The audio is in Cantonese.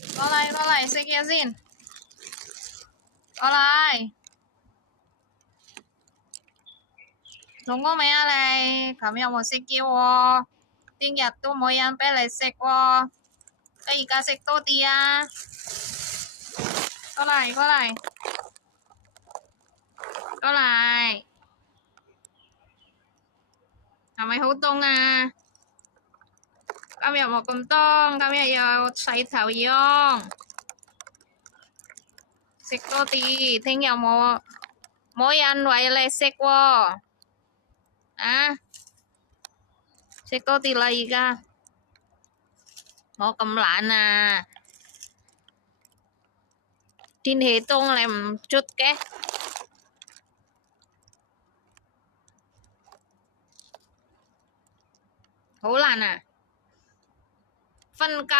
過嚟食嘢先，過嚟，做過未啊你？琴日冇食叫喎，聽日都冇人俾你食喎，你而家食多啲啊！過嚟，係咪好凍啊？今日冇咁凍，今日有洗頭用，食多啲，聽日冇人餵你食喎，啊，食多啲啦而家，冇咁懶啊！天氣凍你唔捽嘅，好懶啊！瞓覺。